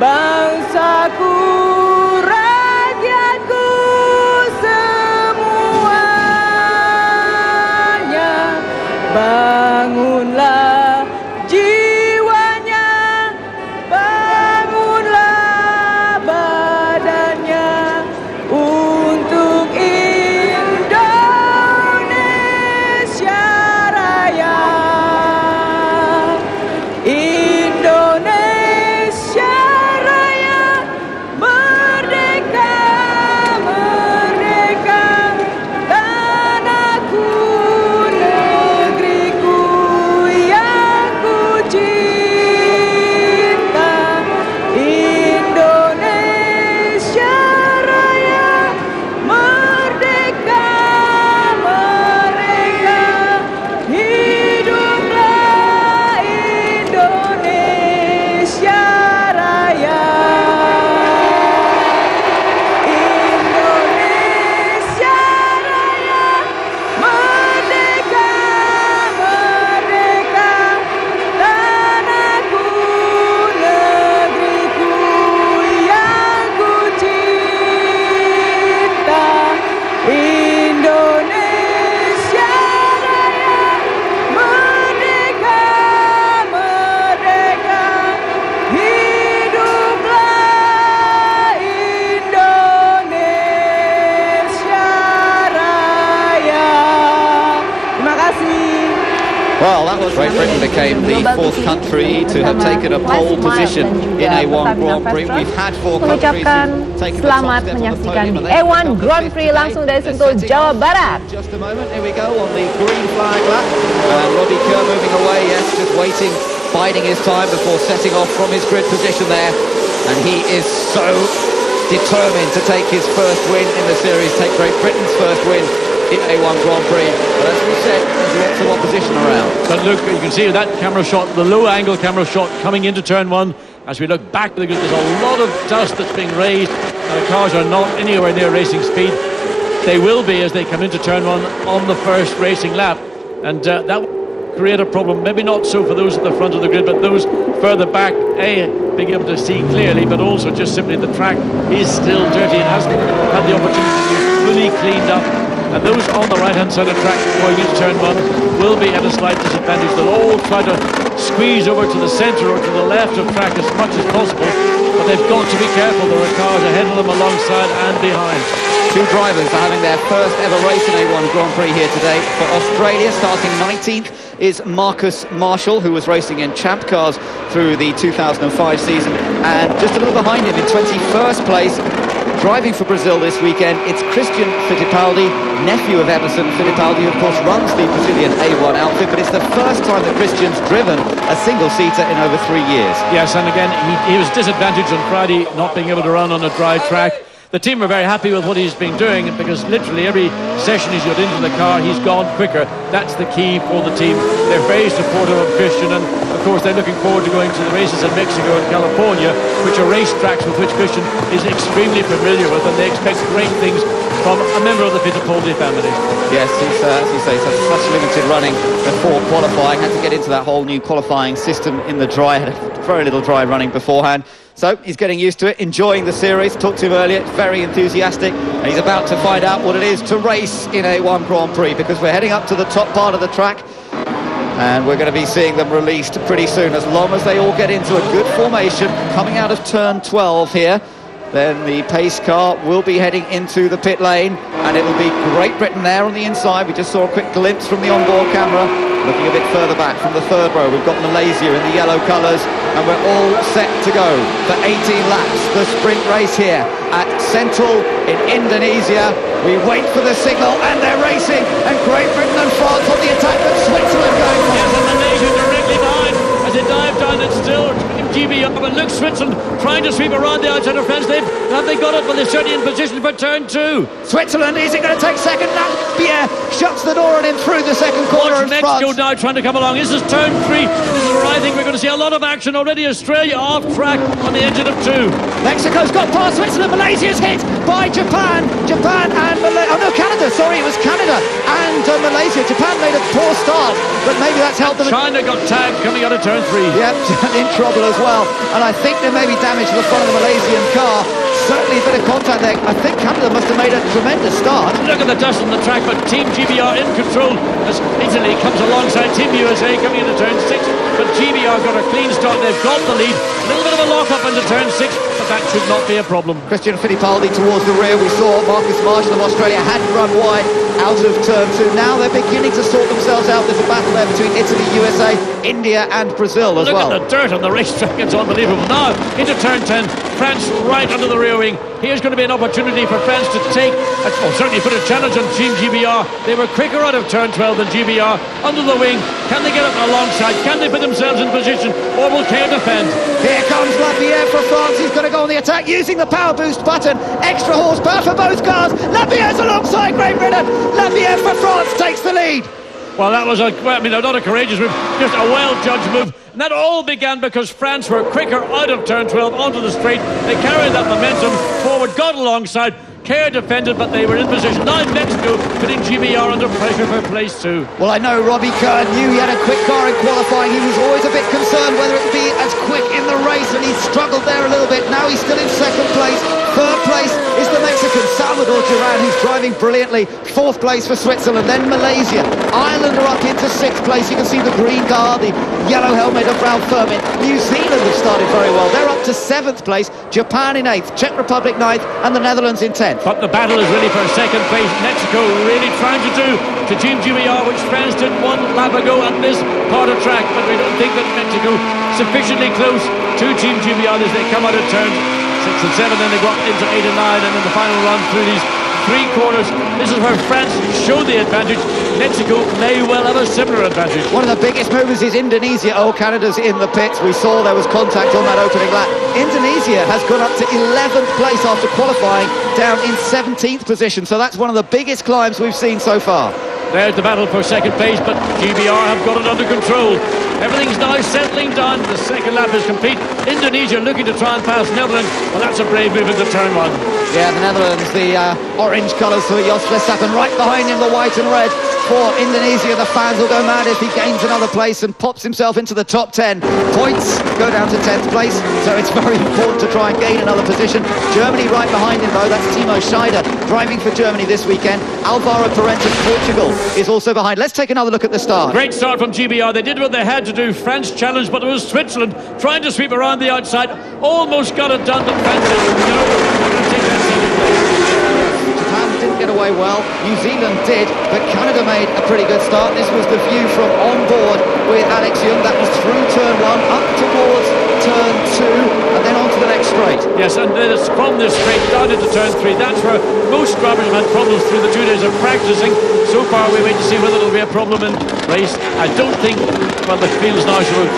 bangsaku, rakyatku semuanya, bangunlah jiwanya, bangunlah badannya untuk Indonesia Raya. Indonesia Raya, merdeka, merdeka, tanahku, negeriku yang ku cinta. Indonesia Raya, merdeka, merdeka, hiduplah Indonesia Raya. Indonesia Raya, merdeka, merdeka, tanahku, negeriku yang ku cinta. Indonesia Raya, merdeka, merdeka, hiduplah Indonesia Raya. Terima kasih. Well, that was Great Britain became the fourth country to have taken a pole position in A1 Grand Prix. We've had four countries Mengucapkan taken the selamat top step on the menyaksikan podium, di and they A1 have Grand Prix langsung dari Sentul, Jawa Barat. Just a moment, here we go on the green flag lap. And Robbie Kerr moving away, yes, just waiting, biding his time before setting off from his grid position there. And he is so determined to take his first win in the series, take Great Britain's first win in A1 Grand Prix. But as we said, there's lots of opposition around. But look, you can see that camera shot, the low-angle camera shot coming into turn one. As we look back, there's a lot of dust that's being raised. The cars are not anywhere near racing speed. They will be as they come into turn one on the first racing lap. And that will create a problem, maybe not so for those at the front of the grid, but those further back, being able to see clearly, but also just simply the track is still dirty. It hasn't had the opportunity to be fully cleaned up. And those on the right-hand side of the track going into turn one will be at a slight disadvantage. They'll all try to squeeze over to the centre or to the left of track as much as possible, but they've got to be careful. There are cars ahead of them, alongside and behind. Two drivers are having their first ever race in A1 Grand Prix here today. For Australia, starting 19th, is Marcus Marshall, who was racing in Champ Cars through the 2005 season. And just a little behind him in 21st place, driving for Brazil this weekend, it's Christian Fittipaldi, nephew of Emerson Fittipaldi, who of course runs the Brazilian A1 outfit, but it's the first time that Christian's driven a single-seater in over 3 years. Yes, and again, he was disadvantaged on Friday, not being able to run on a dry track. The team are very happy with what he's been doing, because literally every session he's got into the car, he's gone quicker. That's the key for the team. They're very supportive of Christian, and of course they're looking forward to going to the races in Mexico and California, which are racetracks with which Christian is extremely familiar with, and they expect great things from a member of the Fittipaldi family. Yes, he's, as you say, such limited running before qualifying. Had to get into that whole new qualifying system in the dry. Had very little dry running beforehand. So he's getting used to it, enjoying the series. Talked to him earlier, very enthusiastic, and he's about to find out what it is to race in A1 Grand Prix, because we're heading up to the top part of the track, and we're going to be seeing them released pretty soon. As long as they all get into a good formation, coming out of turn 12 here, then the pace car will be heading into the pit lane, and it'll be Great Britain there on the inside. We just saw a quick glimpse from the onboard camera. Looking a bit further back from the third row, we've got Malaysia in the yellow colours, and we're all set to go for 18 laps. The sprint race here at Sentul in Indonesia. We wait for the signal, and they're racing, and Great Britain and France on the attack, but Switzerland going for Yes, and Malaysia directly behind as they dive down. It's still GB up, and look, Switzerland trying to sweep around the outside of France. Have they got it? But they're certainly in position for turn two. Switzerland, is it going to take second? Pierre shuts the door on him through the second corner. Mexico now trying to come along. This is turn three. This is I think we're going to see a lot of action already. Australia off track on the engine of 2. Mexico's got past Switzerland. Malaysia's hit by Japan. Japan and Canada. Sorry, it was Canada and Malaysia. Japan made a poor start, but maybe that's helped them. China got tagged coming out of turn 3. Yep, in trouble as well. And I think there may be damage to the front of the Malaysian car. Certainly a bit of contact there. I think Canada must have made a tremendous start. Look at the dust on the track, but Team GBR in control as Italy comes alongside Team USA coming into turn 6. But GBR got a clean start. They've got the lead. A little bit of a lock-up into turn 6, but that should not be a problem. Christian Fittipaldi towards the rear. We saw Marcus Marshall of Australia had run wide out of turn 2. Now they're beginning to sort themselves out. There's a battle there between Italy, USA, India and Brazil as well. Look at the dirt on the racetrack. It's unbelievable. Now into turn 10. France right under the rear wing. Here's going to be an opportunity for France to take, certainly put a challenge on Team GBR. They were quicker out of turn 12 than GBR. Under the wing, can they get it alongside? Can they put themselves in position, or will Kerr defend? Here comes Lapierre for France. He's going to go on the attack using the power boost button. Extra horsepower for both cars. Lapierre's alongside Great Britain. Lapierre for France takes the lead. Well, that was not a courageous move, just a well-judged move. And that all began because France were quicker out of turn 12 onto the straight. They carried that momentum forward, got alongside. Kerr defended, but they were in position. Now Mexico putting GBR under pressure for place 2. Well, I know Robbie Kerr knew he had a quick car in qualifying. He was always a bit concerned whether it would be as quick in the race, and he struggled there a little bit. Now he's still in second place. Third place is the Mexican Salvador Duran, who's driving brilliantly. Fourth place for Switzerland, then Malaysia. Ireland are up into sixth place. You can see the green car, the yellow helmet of Ralph Furman. New Zealand have started very well. They're up to seventh place. Japan in eighth, Czech Republic ninth, and the Netherlands in 10th. But the battle is really for second place. Mexico really trying to do to Team GBR, which France did one lap ago at this part of track. But we don't think that Mexico sufficiently close to Team GBR as they come out of turns 6 and 7, then they got into 8 and 9, and then the final run through these 3 quarters. This is where France showed the advantage. Mexico may well have a similar advantage. One of the biggest movers is Indonesia. Oh, Canada's in the pits. We saw there was contact on that opening lap. Indonesia has gone up to 11th place after qualifying, down in 17th position. So that's one of the biggest climbs we've seen so far. There's the battle for second place, but GBR have got it under control. Everything's now settling down. The second lap is complete. Indonesia looking to try and pass Netherlands. Well, that's a brave move into turn 1. Yeah, the Netherlands, the orange colours for Jos Verstappen, right behind him, the white and red for Indonesia. The fans will go mad if he gains another place and pops himself into the top 10. Points go down to 10th place, so it's very important to try and gain another position. Germany right behind him, though. That's Timo Scheider driving for Germany this weekend. Alvaro Parente of Portugal is also behind. Let's take another look at the start. Great start from GBR. They did what they had to do. France challenged, but it was Switzerland trying to sweep around the outside. Almost got it done, but France said, you know, we're going to take that second place. Japan didn't get away well. New Zealand did, but Canada made a pretty good start. This was the view from on board with Alex Young. That was through turn 1, up towards turn 2, and then on to the next straight. Yes, and then it's from this straight down into turn 3. That's where most drivers have had problems through the 2 days of practicing. So far, we wait to see whether it'll be a problem in race. I don't think, well, the fields now should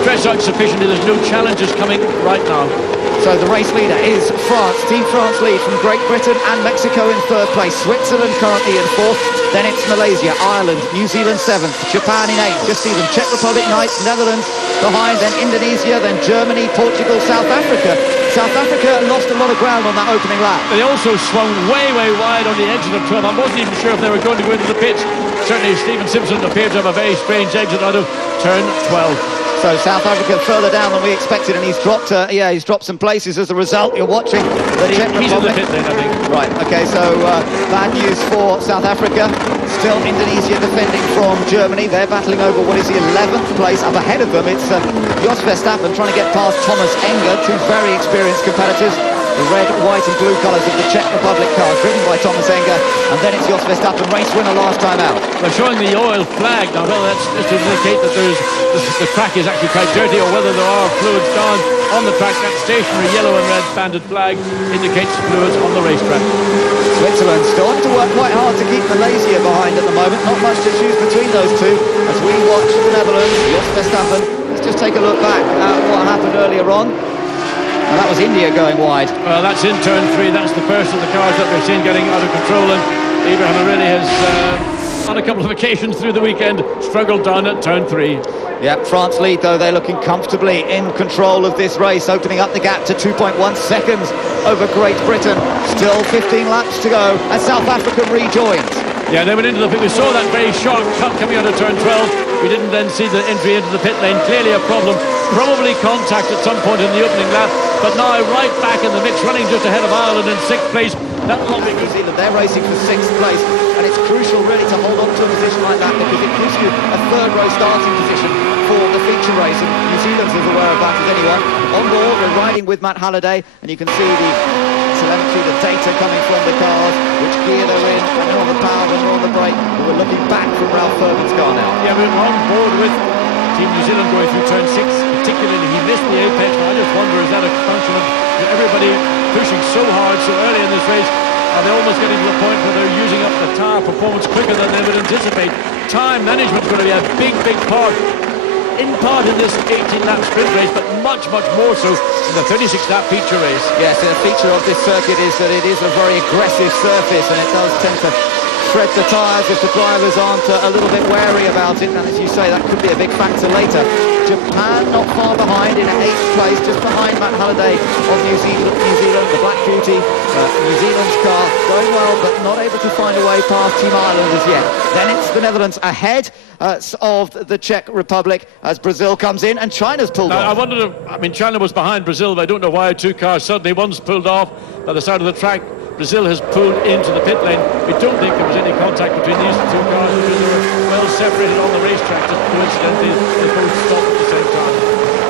stretch out sufficiently. There's no challenges coming right now. So the race leader is France. Team France lead from Great Britain and Mexico in third place. Switzerland currently in fourth. Then it's Malaysia, Ireland, New Zealand 7th, Japan in 8th. Just see them. Czech Republic 9th, Netherlands behind, then Indonesia, then Germany, Portugal, South Africa. South Africa lost a lot of ground on that opening lap. They also swung way wide on the edge of 12. I wasn't even sure if they were going to go into the pits. Certainly Stephen Simpson appeared to have a very strange exit out of turn 12. So South Africa further down than we expected, and he's dropped some places as a result. You're watching the Czech Republic. He's in the pit then, I think. Right, okay, so bad news for South Africa. Still Indonesia defending from Germany. They're battling over what is the 11th place. Up ahead of them, it's Jos Verstappen trying to get past Thomas Enger, 2 very experienced competitors. The red, white and blue colours of the Czech Republic cars, driven by Thomas Enger, and then it's Jos Verstappen, race winner last time out. They're showing the oil flag now. Whether that's just to indicate that the track is actually quite dirty, or whether there are fluids down on the track. That stationary yellow and red banded flag indicates fluids on the racetrack. Switzerland still having to work quite hard to keep Malaysia behind at the moment. Not much to choose between those two as we watch the Netherlands, Jos Verstappen. Let's just take a look back at what happened earlier on. And that was India going wide. Well, that's in turn 3. That's the first of the cars that we've seen getting out of control. And Ibrahim really has, on a couple of occasions through the weekend, struggled down at turn 3. Yeah, France lead though, they're looking comfortably in control of this race, opening up the gap to 2.1 seconds over Great Britain. Still 15 laps to go as South Africa rejoins. Yeah, they went into the pit. We saw that very sharp cut coming out of turn 12. We didn't then see the entry into the pit lane. Clearly a problem. Probably contact at some point in the opening lap. But now right back in the mix, running just ahead of Ireland in 6th place. That will not be good. New Zealand, they're racing for 6th place, and it's crucial really to hold on to a position like that because it gives you a third row starting position for the feature race, and New Zealand's as aware of that as anyone. On board, we're riding with Matt Halliday, and you can see the telemetry, the data coming from the cars, which gear they're in, and they're on the power and they're on the brake. But we're looking back from Ralph Furman's car now. Yeah, we're on board with Team New Zealand going through turn 6, particularly he missed the apex. I just wonder, is that a function of everybody pushing so hard so early in this race? Are they almost getting to the point where they're using up the tyre performance quicker than they would anticipate? Time management's going to be a big part in this 18-lap sprint race, but much more so in the 36-lap feature race. Yes, and a feature of this circuit is that it is a very aggressive surface, and it does tend to shred the tyres if the drivers aren't a little bit wary about it, and as you say, that could be a big factor later. Japan not far behind in 8th place, just behind Matt Halliday of New Zealand, the Black Beauty. New Zealand's car going well, but not able to find a way past Team Ireland as yet. Then it's the Netherlands ahead of the Czech Republic as Brazil comes in, and China's pulled off. I wondered, I mean, China was behind Brazil, but I don't know why two cars suddenly, one's pulled off by the side of the track. Brazil has pulled into the pit lane. We don't think there was any contact between these two cars because they were well separated on the racetrack. Just coincidentally, they both stopped at the same time.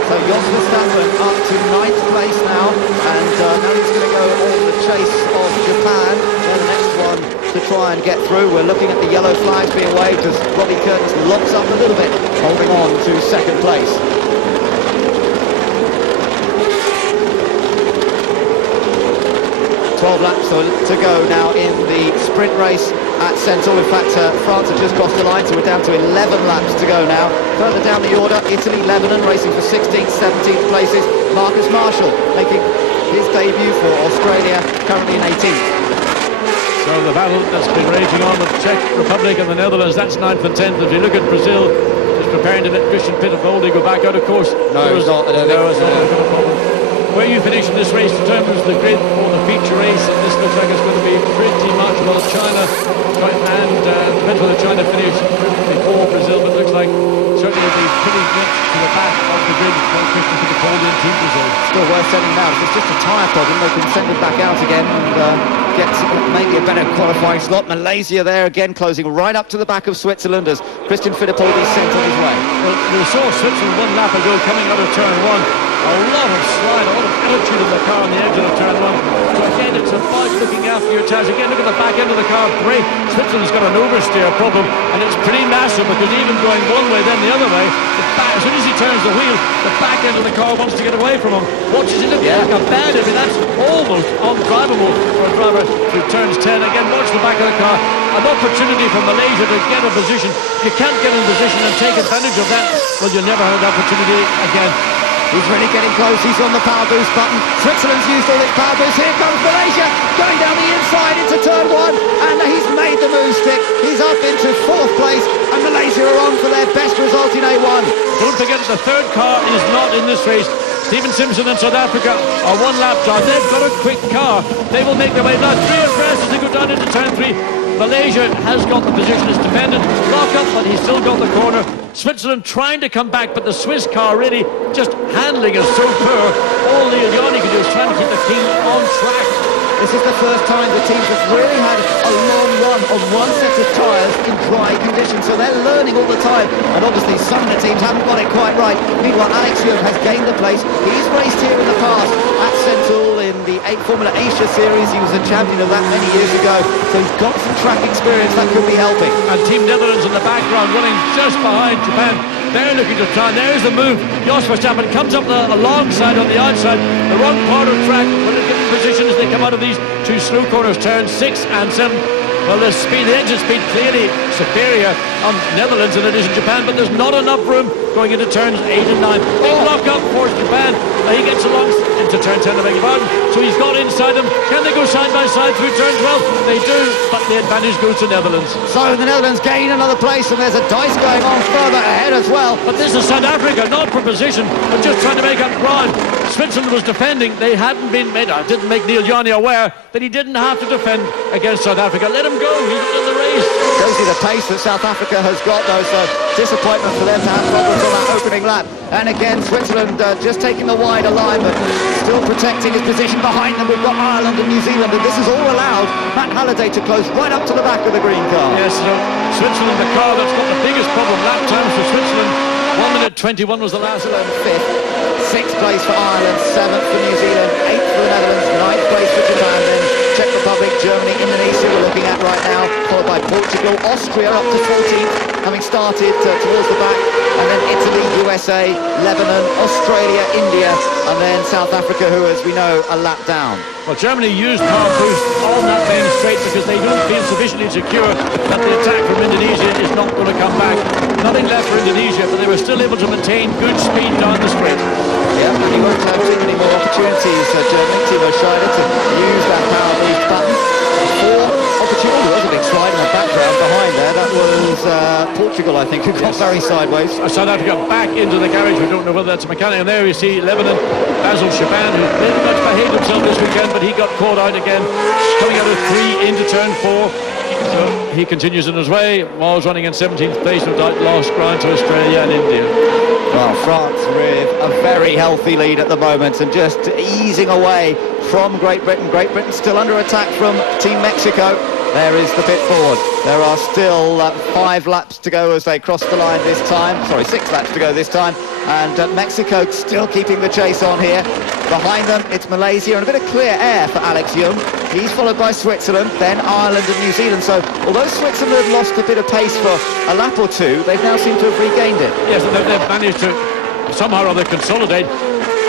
So Jos Verstappen up to 9th place now, and now he's going to go on the chase of Japan. They're the next one to try and get through. We're looking at the yellow flags being waved as Robbie Curtis locks up a little bit, holding on to 2nd place. 12 laps to go now in the sprint race at Sentul. In fact, France have just crossed the line, so we're down to 11 laps to go now. Further down the order, Italy, Lebanon racing for 16th, 17th places. Marcus Marshall making his debut for Australia, currently in 18th. So the battle that's been raging on with the Czech Republic and the Netherlands, that's 9th and 10th. If you look at Brazil, just preparing to let Christian Pittifoldi go back out, of course. No, it's not. It's not a problem. Where you finish in this race determines the grid for the feature race, and this looks like it's going to be pretty much, well, China, and depends whether China finish before Brazil, but it looks like certainly it'll be pretty much to the back of the grid for Christian Pittifoldi and Team Brazil. Still worth sending out. If it's just a tyre problem, they can send it back out again and get maybe a better qualifying slot. Malaysia there again, closing right up to the back of Switzerland as Christian Fittipaldi sent on his way. Well, we saw Switzerland one lap ago coming out of turn 1. A lot of slide, a lot of attitude in the car on the edge of the turn 1. So again, it's about looking after your tyres. Again, look at the back end of the car brake. Switzerland's got an oversteer problem, and it's pretty massive because even going one way, then the other way, as soon as he turns the wheel, the back end of the car wants to get away from him. Watches it look like a bad. I mean, that's almost undrivable for a driver who turns 10. Again, watch the back of the car. An opportunity for Malaysia to get a position. If you can't get in position and take advantage of that, well, you'll never have an opportunity again. He's really getting close. He's on the power boost button. Switzerland's used all its power boost. Here comes Malaysia going down the inside into turn 1, and he's made the move stick. He's up into 4th place, and Malaysia are on for their best result in A1. Don't forget the third car is not in this race. Stephen Simpson and South Africa are one lap down. They've got a quick car. They will make their way down. 3 abreast as they go down into turn 3. Malaysia has got the position as defendant. Lock up, but he's still got the corner. Switzerland trying to come back, but the Swiss car really just handling is so poor. All the Liani can do is trying to keep the team on track. This is the first time the teams have really had a long run on one set of tyres in dry conditions, so they're learning all the time, and obviously some of the teams haven't got it quite right. Meanwhile, Alex Young has gained the place. He's raced here in the past at Sentul in the Formula Asia series. He was a champion of that many years ago, so he's got some track experience that could be helping. And Team Netherlands in the background running just behind Japan. They're looking to try. There's the move. Jos Verstappen comes up the long side on the outside, the wrong part of track, but it's getting position as they come out of these two slow corners, turns 6 and 7. Well, the speed, the engine speed clearly superior on Netherlands than it is in Japan, but there's not enough room going into turns 8 and 9. Big block up for Japan. He gets along into turn 10, I beg your pardon. So he's got inside them. Can they go side by side through turn 12? They do, but the advantage goes to Netherlands. So the Netherlands gain another place, and there's a dice going on further ahead as well. But this is South Africa, not for position, but just trying to make up ground. Switzerland was defending. They hadn't been made. I didn't make Neil Yanni aware that he didn't have to defend against South Africa. Let him go. He's in the race. Shows you the pace that South Africa has got, though, so disappointment for them to have problems on that opening lap. And again, Switzerland just taking the wider line, but still protecting his position behind them. We've got Ireland and New Zealand, and this has all allowed Matt Halliday to close right up to the back of the green car. Yes, so Switzerland, the car that's got the biggest problem lap times for Switzerland. 1 minute 21 was the last. Fifth, sixth place for Ireland, seventh for New Zealand, eighth for the Netherlands, ninth place for Japan, then Czech Republic, Germany, Indonesia we're looking at right now, followed by Portugal, Austria up to 14th, having started towards the back, and then Italy, USA, Lebanon, Australia, India, and then South Africa, who, as we know, are lap down. Well, Germany used power boost on that main straight because they don't feel sufficiently secure that the attack from Indonesia is not going to come back. Nothing left for Indonesia, but they were still able to maintain good speed down the straight. Yeah, and he won't have too many more opportunities, Germany, Timo Schreider, to use that power boost button. Four opportunities. There was a big slide in the background behind there. That was Portugal, I think, who got very sideways. South Africa back into the garage. We don't know whether that's a mechanic. And there you see Lebanon, Basil Shaban, who pretty much behaved himself this weekend, but he got caught out again, coming out of 3 into turn 4. So he continues in his way. Was running in 17th place, no doubt lost ground to Australia and India. Well, France with a very healthy lead at the moment and just easing away from Great Britain. Great Britain still under attack from Team Mexico. There is the pit forward. There are still 5 laps to go as they cross the line this time. Sorry, 6 laps to go this time. And Mexico still keeping the chase on here. Behind them, it's Malaysia and a bit of clear air for Alex Young. He's followed by Switzerland, then Ireland and New Zealand. So although Switzerland have lost a bit of pace for a lap or two, they've now seemed to have regained it. Yes, and they've managed to somehow or other consolidate.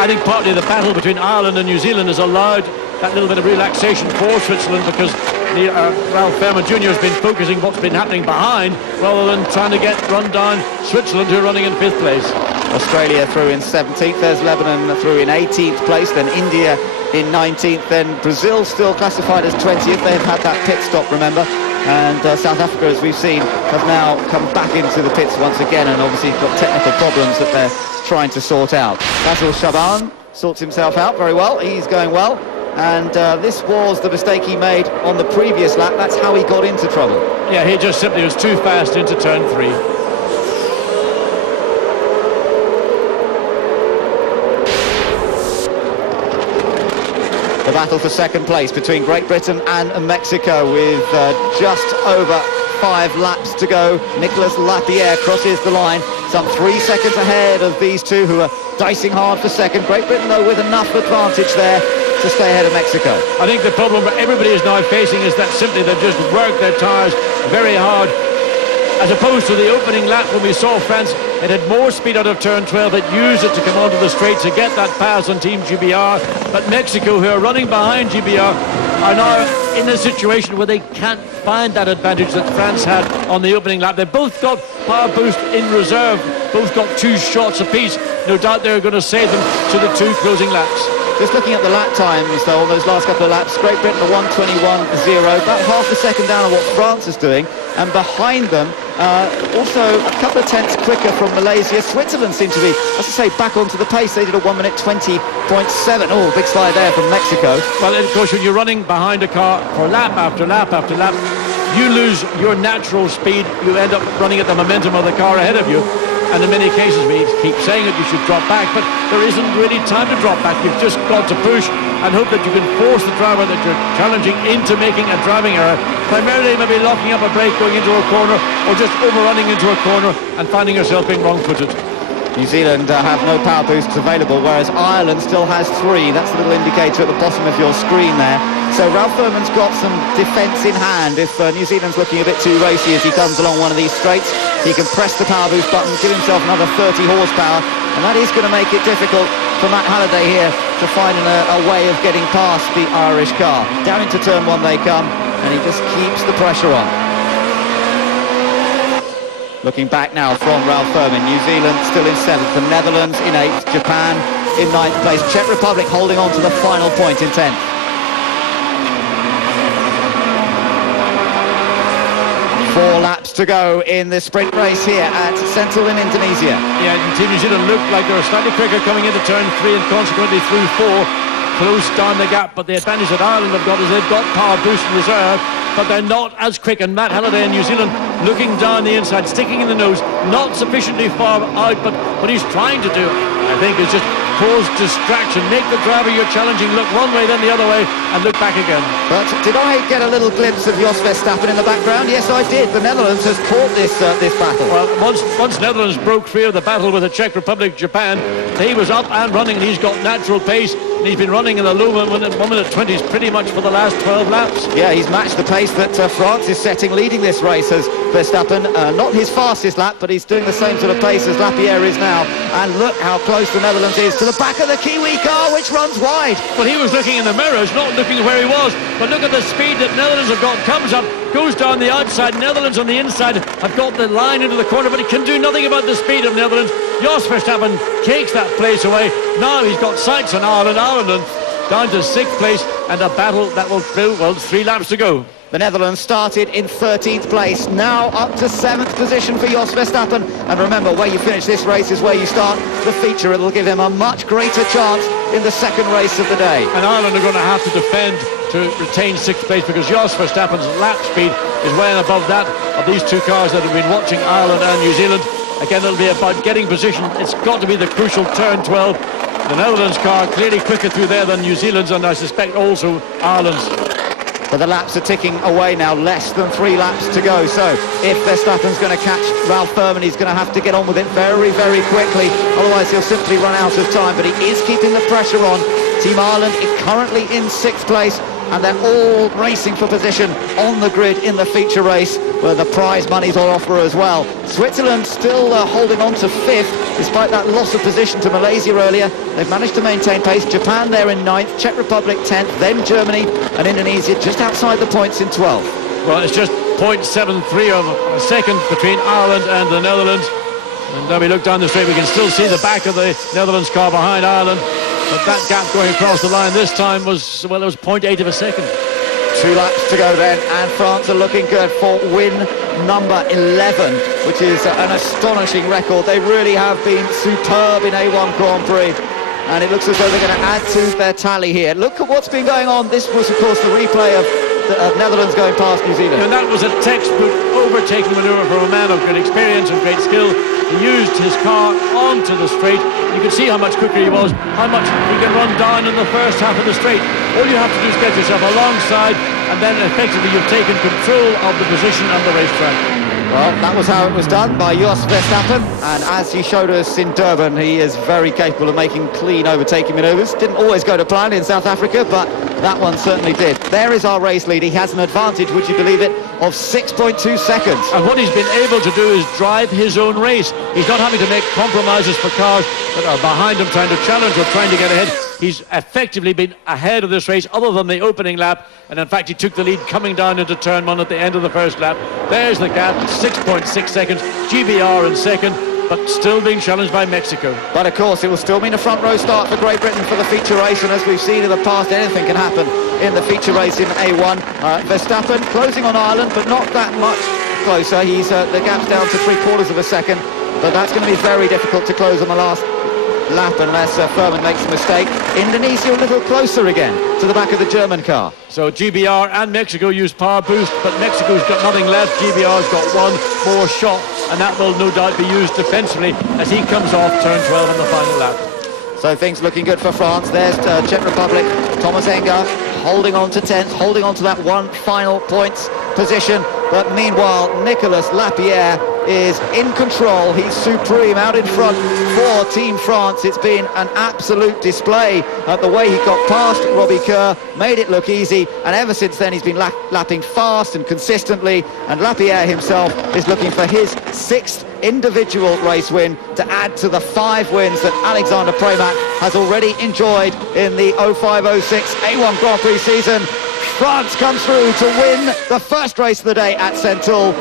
I think partly the battle between Ireland and New Zealand has allowed that little bit of relaxation for Switzerland because Ralph Fairman Jr. has been focusing what's been happening behind rather than trying to run down Switzerland, who are running in 5th place. Australia through in 17th, there's Lebanon through in 18th place, then India in 19th, then Brazil still classified as 20th. They've had that pit stop, remember, and South Africa, as we've seen, have now come back into the pits once again and obviously got technical problems that they're trying to sort out. Basil Shaban sorts himself out very well, he's going well, and this was the mistake he made on the previous lap. That's how he got into trouble. Yeah, he just simply was too fast into turn 3. The battle for second place between Great Britain and Mexico with just over 5 laps to go. Nicolas Lapierre crosses the line, some 3 seconds ahead of these two who are dicing hard for second. Great Britain, though, with enough advantage there to stay ahead of Mexico. I think the problem that everybody is now facing is that simply they've just worked their tyres very hard, as opposed to the opening lap when we saw France. It had more speed out of turn 12. It used it to come onto the straight to get that pass on Team GBR. But Mexico, who are running behind GBR, are now in a situation where they can't find that advantage that France had on the opening lap. They've both got power boost in reserve, both got 2 shots apiece. No doubt they're going to save them to the 2 closing laps. Just looking at the lap times, though, on those last couple of laps, Great Britain are 1:21.0, about half a second down on what France is doing, and behind them, also a couple of tenths quicker from Malaysia. Switzerland seem to be, as I say, back onto the pace. They did a 1 minute 20.7. Oh, big slide there from Mexico. Well, of course, when you're running behind a car for lap after lap after lap, you lose your natural speed. You end up running at the momentum of the car ahead of you. And in many cases, we keep saying that you should drop back, but there isn't really time to drop back. You've just got to push and hope that you can force the driver that you're challenging into making a driving error. Primarily, maybe locking up a brake going into a corner or just overrunning into a corner and finding yourself being wrong-footed. New Zealand have no power boosts available, whereas Ireland still has 3. That's the little indicator at the bottom of your screen there. So Ralph Furman's got some defence in hand. If New Zealand's looking a bit too racy as he comes along one of these straights, he can press the power boost button, give himself another 30 horsepower, and that is going to make it difficult for Matt Halliday here to find a way of getting past the Irish car. Down into turn 1 they come, and he just keeps the pressure on. Looking back now from Ralph Furman, New Zealand still in 7th, the Netherlands in 8th, Japan in 9th place, Czech Republic holding on to the final point in 10th. Four laps to go in the sprint race here at Sentul in Indonesia. Yeah, and Team New Zealand looked like they were slightly quicker coming into turn 3 and consequently through 4. Close down the gap, but the advantage that Ireland have got is they've got power boost in reserve, but they're not as quick. And Matt Halliday in New Zealand looking down the inside, sticking in the nose, not sufficiently far out, but what he's trying to do, I think, is just cause distraction, make the driver you're challenging look one way then the other way and look back again. But did I get a little glimpse of Jos Verstappen in the background? Yes, I did. The Netherlands has caught this battle. Well, once Netherlands broke free of the battle with the Czech Republic, Japan, he was up and running, and he's got natural pace, and he's been running in the low 1 minute 20s pretty much for the last 12 laps. Yeah, he's matched the pace that France is setting, leading this race as Verstappen. Not his fastest lap, but he's doing the same sort of pace as Lapierre is now. And look how close the Netherlands is to the back of the Kiwi car, which runs wide. Well, he was looking in the mirrors, not looking where he was. But look at the speed that Netherlands have got. Comes up, goes down the outside. Netherlands on the inside have got the line into the corner, but he can do nothing about the speed of Netherlands. Jos Verstappen takes that place away. Now he's got sights on Ireland. Ireland down to 6th place, and a battle that will go, well, 3 laps to go. The Netherlands started in 13th place, now up to 7th position for Jos Verstappen. And remember, where you finish this race is where you start the feature. It'll give him a much greater chance in the second race of the day. And Ireland are going to have to defend to retain 6th place, because Jos Verstappen's lap speed is way above that of these two cars that have been watching Ireland and New Zealand. Again, it'll be about getting position. It's got to be the crucial turn 12. The Netherlands car clearly quicker through there than New Zealand's, and I suspect also Ireland's. But the laps are ticking away now, less than 3 laps to go. So if Verstappen's going to catch Ralph Furman, he's going to have to get on with it very, very quickly. Otherwise, he'll simply run out of time. But he is keeping the pressure on. Team Ireland is currently in 6th place, and they're all racing for position on the grid in the feature race, where the prize money's on offer as well. Switzerland still holding on to 5th, despite that loss of position to Malaysia earlier. They've managed to maintain pace. Japan there in 9th, Czech Republic 10th, then Germany and Indonesia just outside the points in 12th. Well, it's just 0.73 of a second between Ireland and the Netherlands. And now we look down the straight, we can still see the back of the Netherlands car behind Ireland. But that gap going across the line this time was, well, it was 0.8 of a second. 2 laps to go then, and France are looking good for win number 11, which is an astonishing record. They really have been superb in A1 Grand Prix, and it looks as though they're going to add to their tally here. Look at what's been going on. This was, of course, the replay of Netherlands going past New Zealand. And that was a textbook overtaking manoeuvre from a man of great experience and great skill. He used his car onto the straight. You could see how much quicker he was, how much he can run down in the first half of the straight. All you have to do is get yourself alongside, and then effectively you've taken control of the position on the racetrack. Well, that was how it was done by Jos Verstappen, and as he showed us in Durban, he is very capable of making clean overtaking manoeuvres. Didn't always go to plan in South Africa, but that one certainly did. There is our race lead. He has an advantage, would you believe it, of 6.2 seconds. And what he's been able to do is drive his own race. He's not having to make compromises for cars that are behind him trying to challenge or trying to get ahead. He's effectively been ahead of this race other than the opening lap, and in fact he took the lead coming down into turn 1 at the end of the first lap. There's the gap, 6.6 seconds, GBR in second, but still being challenged by Mexico. But of course it will still mean a front row start for Great Britain for the feature race, and as we've seen in the past, anything can happen in the feature race in A1. Verstappen closing on Ireland, but not that much closer. He's the gap's down to 3/4 of a second, but that's going to be very difficult to close on the last lap unless Furman makes a mistake. Indonesia a little closer again to the back of the German car. So GBR and Mexico use power boost, but Mexico's got nothing left. GBR's got one more shot, and that will no doubt be used defensively as he comes off turn 12 in the final lap. So things looking good for France. There's Czech Republic, Thomas Enger holding on to 10th, holding on to that one final points position. But meanwhile, Nicolas Lapierre is in control. He's supreme out in front for Team France. It's been an absolute display at the way he got past Robbie Kerr, made it look easy, and ever since then he's been lapping fast and consistently, and Lapierre himself is looking for his 6th individual race win to add to the 5 wins that Alexander Premack has already enjoyed in the 05-06 A1 Grand Prix season. France come through to win the first race of the day at Sentul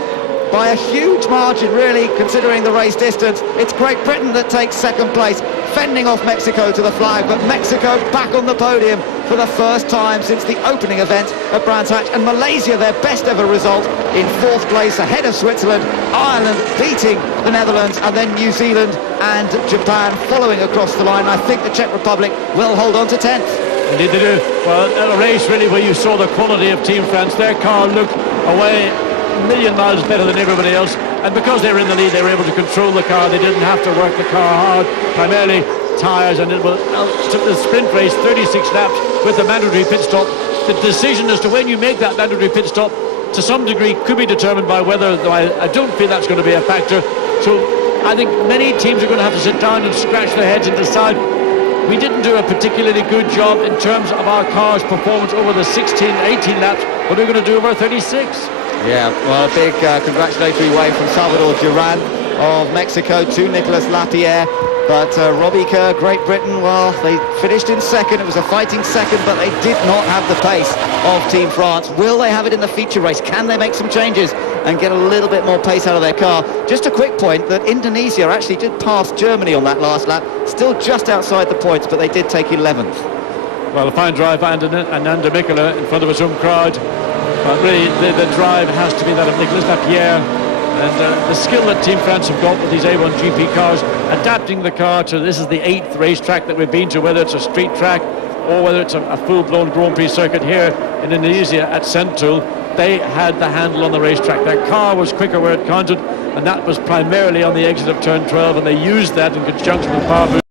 by a huge margin, really, considering the race distance. It's Great Britain that takes second place, fending off Mexico to the flag, but Mexico back on the podium for the first time since the opening event at Brands Hatch, and Malaysia, their best ever result, in fourth place ahead of Switzerland, Ireland beating the Netherlands, and then New Zealand and Japan following across the line. I think the Czech Republic will hold on to 10th. Indeed they do. Well, at a race really where you saw the quality of Team France, their car looked away a million miles better than everybody else, and because they were in the lead they were able to control the car. They didn't have to work the car hard, primarily tyres, and it took the sprint race 36 laps with the mandatory pit stop. The decision as to when you make that mandatory pit stop to some degree could be determined by weather, though I don't feel that's going to be a factor. So I think many teams are going to have to sit down and scratch their heads and decide, we didn't do a particularly good job in terms of our car's performance over the 16, 18 laps. What are we going to do over 36? Yeah, well, a big congratulatory wave from Salvador Duran of Mexico to Nicolas Lapierre. But Robbie Kerr, Great Britain, well, they finished in second. It was a fighting second, but they did not have the pace of Team France. Will they have it in the feature race? Can they make some changes and get a little bit more pace out of their car? Just a quick point that Indonesia actually did pass Germany on that last lap, still just outside the points, but they did take 11th. Well, a fine drive by Ananda Mikkola in front of his home crowd. But really, the drive has to be that of Nicolas Lapierre. And the skill that Team France have got with these A1 GP cars, adapting the car to, this is the 8th racetrack that we've been to, whether it's a street track or whether it's a full-blown Grand Prix circuit here in Indonesia at Sentul. They had the handle on the racetrack. Their car was quicker where it counted, and that was primarily on the exit of turn 12, and they used that in conjunction with power boost.